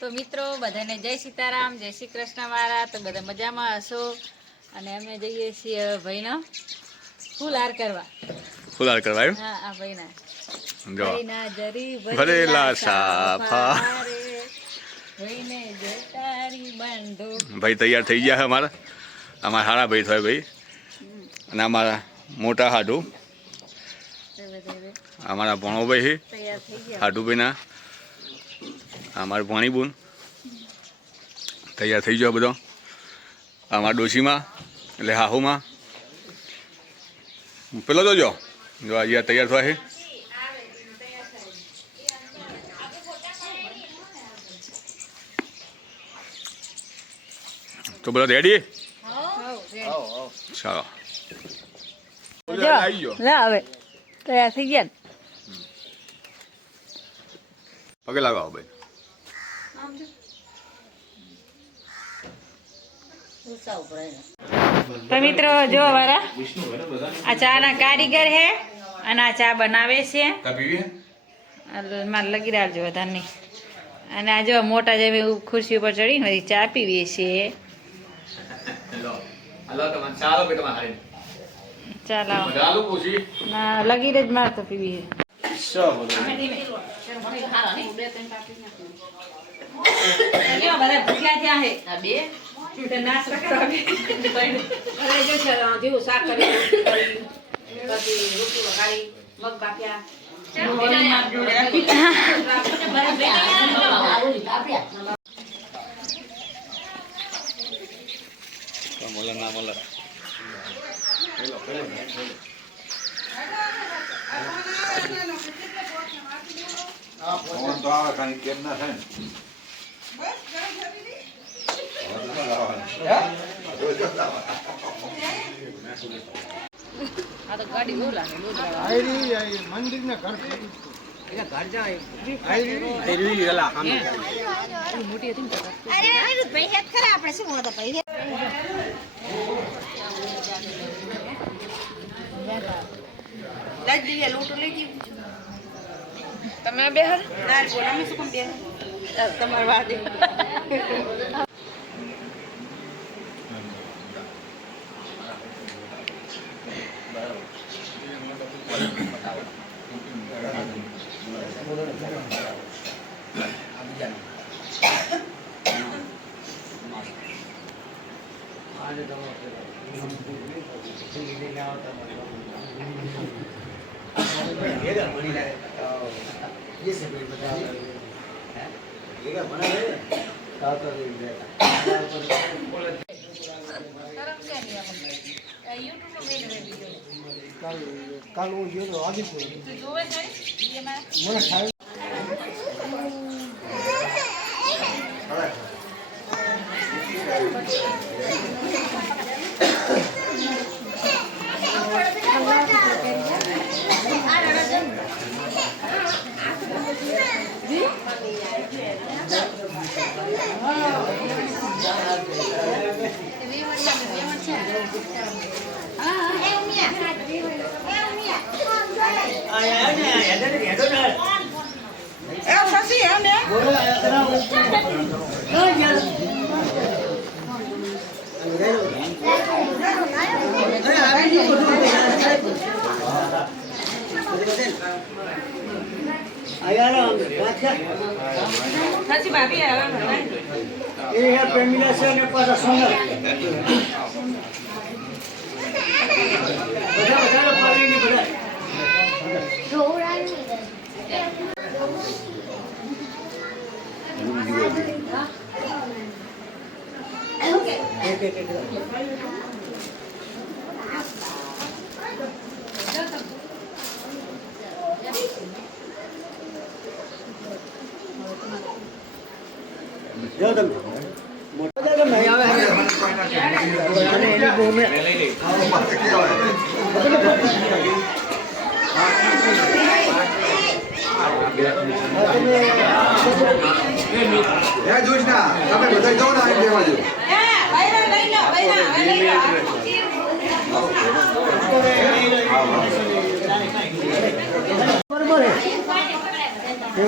તો મિત્રો બધાને જય સીતારામ, જય શ્રી કૃષ્ણ વાળા. તો બધા મજામાં હશો અને અમે જઈએ છીએ ભાઈનો ફૂલહાર કરવા. ફૂલહાર કરવા હા, આ ભાઈના જો ભાઈના જરી ભરેલા સાફા ભાઈને જટારી બાંધો. ભાઈ તૈયાર થઈ ગયા છે અમારા હારા ભાઈ થાય ભાઈ અને અમારા મોટા હાડુ અમારા ભણોભાઈ છે તૈયાર થઈ ગયા. હાડુભાઈના અમારું ભણી બોન તૈયાર થઈ ગયો બધો. અમારા ડોશીમાં એટલે હાહુમાં પેલો તો જો આજે તૈયાર થવા છે. તો બધા રેડી? ચાલો આવી ગયો. હવે તૈયાર થઈ ગયા. પગે લાગાવો ભાઈ. તો મિત્રો જો વારા આ ચા ના કારીગર હે અને આ ચા બનાવે છે. મારે લગી રાખજો વધારે. અને આ જો મોટા જેવી ખુરશી ઉપર ચડીને ચા પીવીએ છીએ. ચાલો ના લગી જ માર તો પીવી. ગાડી બહુ લાગે મંદિર ને ઘર મોટી હતી. તમે બે તમારે વાત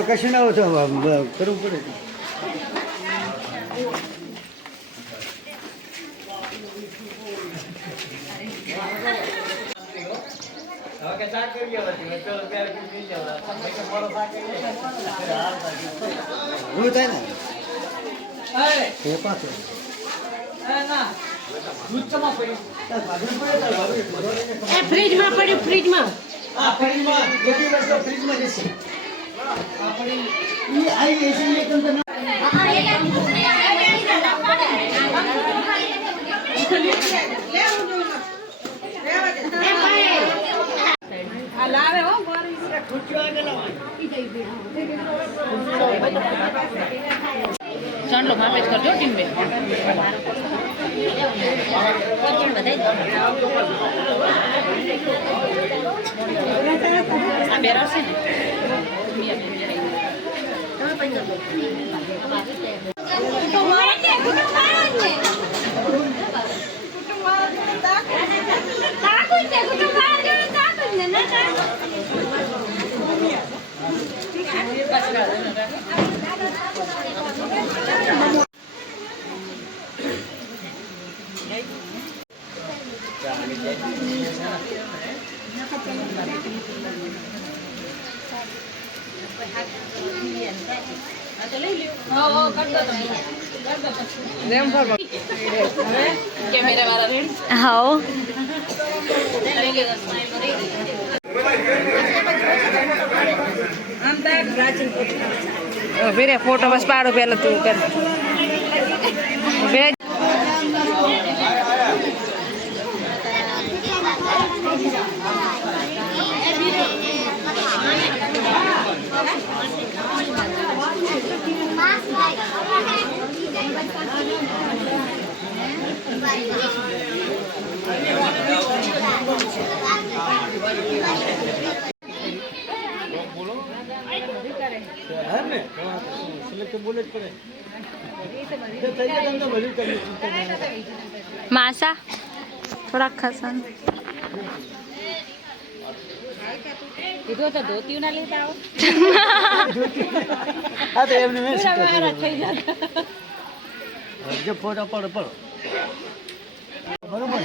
કશું ના કરવું પડે. ફ્રીજમાં પડ્યું ફ્રીજમાં ચાંદલો માપે જ કરજો ટીમ બે આ બે રહેશે ને વેરે ફોટો બસ પાડો પેલા તું કર मासा थोड़ा खसन કીધું તો ધોતિયું ના લેતા આવો હા તો એમને મેં મારા થઈ જતા જે ફોટો પડો પડો બરોબર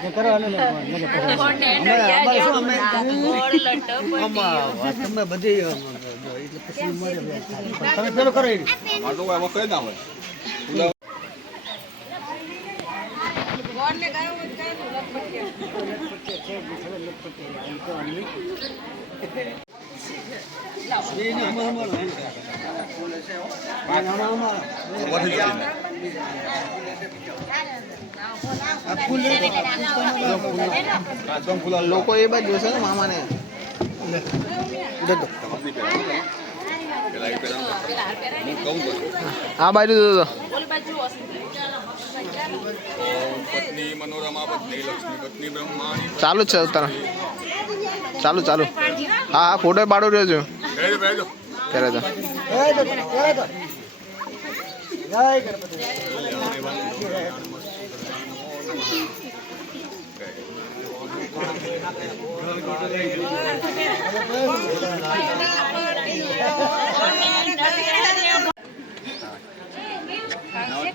જે કરો હાલો તમે બધી એટલે પછી મરે તમે પેલો કરો એ મારે તો એમાં કઈ ના હોય લોકો એ બાજુ છે ને મામાને આ બાજુ પત્ની મનોરમા પત્ની લક્ષ્મી પત્ની બ્રહ્માણી ચાલુ જ છે ઉતાર ચાલુ ચાલુ હા હા ફોટો પાડો રહ્યો છું ત્યારે તો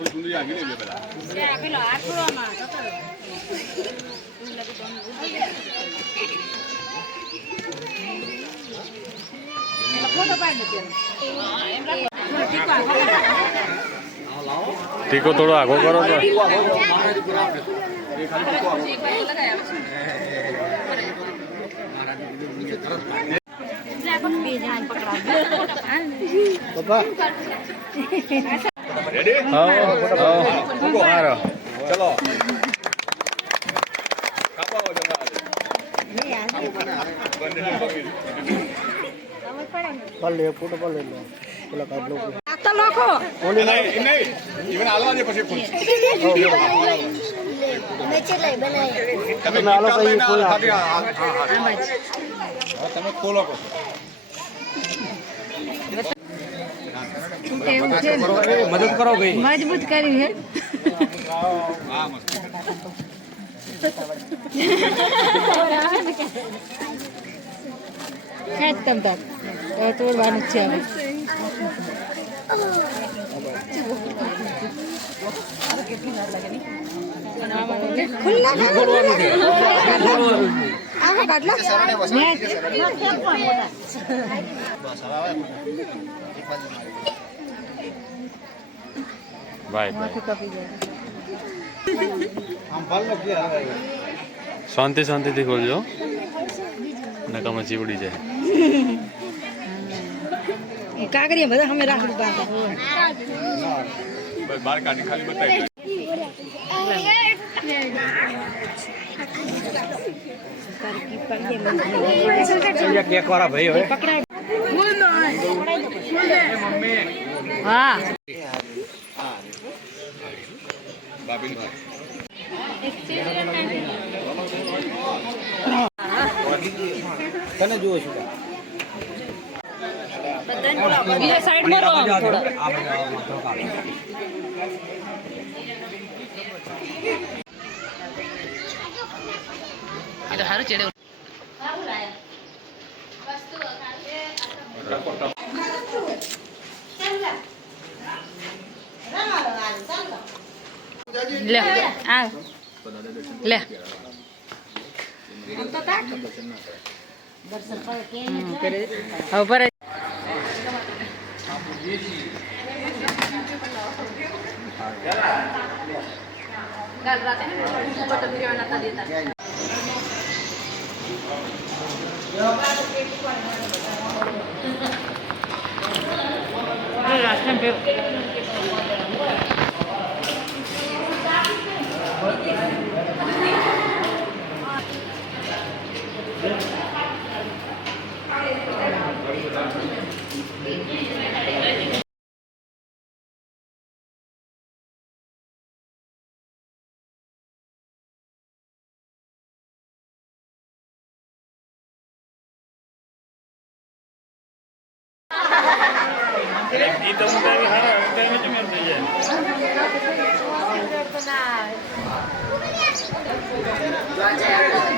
સુંદરી આગી નહીં પેલા પેલો આઠડોમાં ફોટો પાડી ટીકો થોડો આગો કરો તો રેડી મારો ચલો કાપાઓ જમા પાડે ફોટો પાડે પેલા કાઢ લો તો લોકો નહીં ઇવન આલવા દે પછી ફોન તમે આલો કઈ ફોન તમે ખોલો કો મદદ કરો ભાઈ મજબૂત કરી હે હા મસ્ત ખેંચ તમ તક તોડવાનું છે હવે શાંતિ શાંતિથી ખોલજો નકામાં ચીવડી જાય. કાગરિયા બધા અમે રાખડી બાંધે બાર કાઢી ખાલી બતાવી કેક વાળા ભાઈ હવે હા તને જુઓ છું સાઈડમાં રહો થોડા. સારું ચડે લે આ લે હવે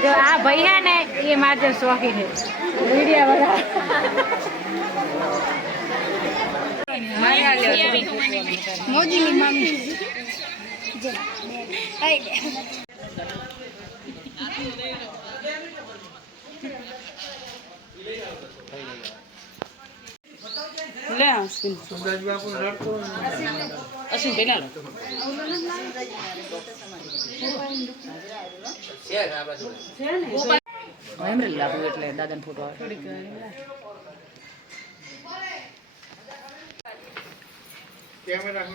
જો આ ભાઈ હે ને એ મારે શોખી છે વીડિયા વાળા મોજીની મામી લે અશ્વિન અશ્વિન પેલા એમ લાગુ એટલે દાદાનો ફોટો આવે કેમેરા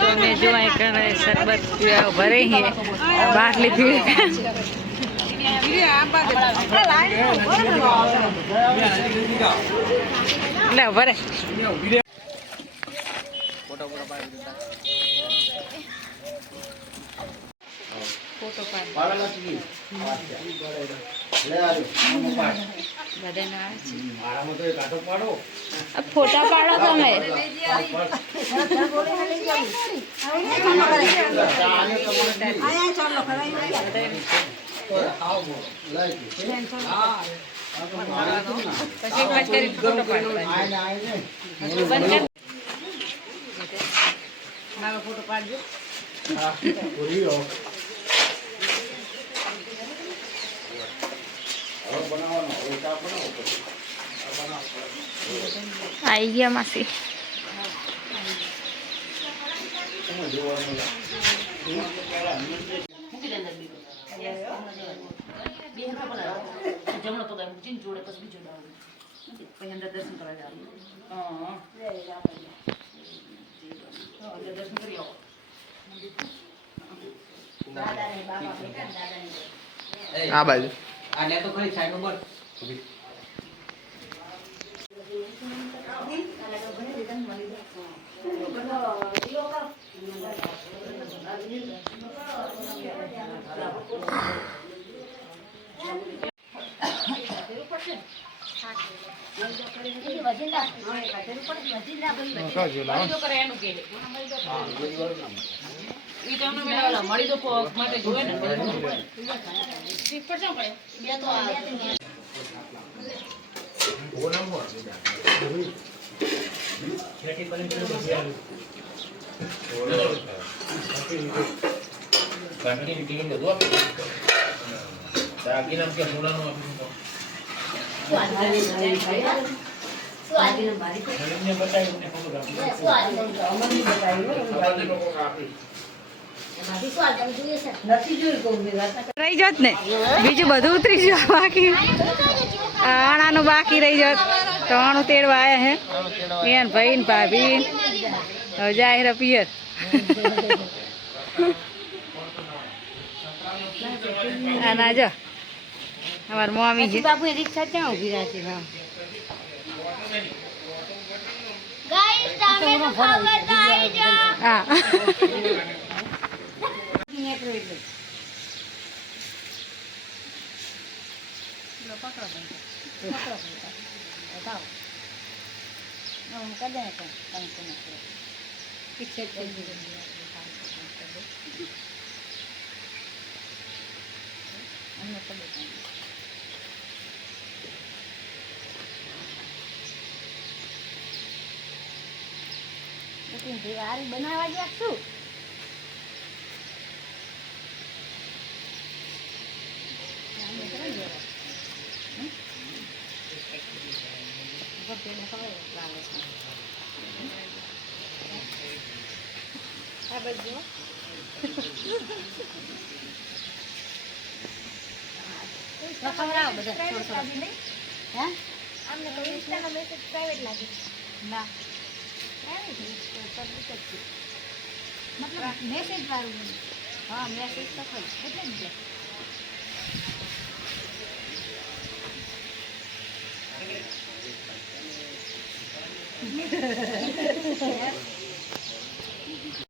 તમે જો શરબત પીવા ભરે બાટલી પીવે લે ભરે ફોટો ફોટા પાડો તમે ફોટો પાડજો आई गया मासी આ બાજુ આને તો ખરી સાઈડ નંબર રહી જાત ને બીજું બધું ઉતરી ગયું બાકી આણાનું બાકી રહી જાત તો આણું તેડવા આવ્યા હે એન ભાઈ ને ભાભી હવે જાય પિયર ના જો અમાર મમ્મી છે બાપુ રિક્ષા ક્યાં ઉભી રાખી હા બનાવવા ગયા શું મતલબ મેસેજ વાળું હા મેસેજ તો એટલે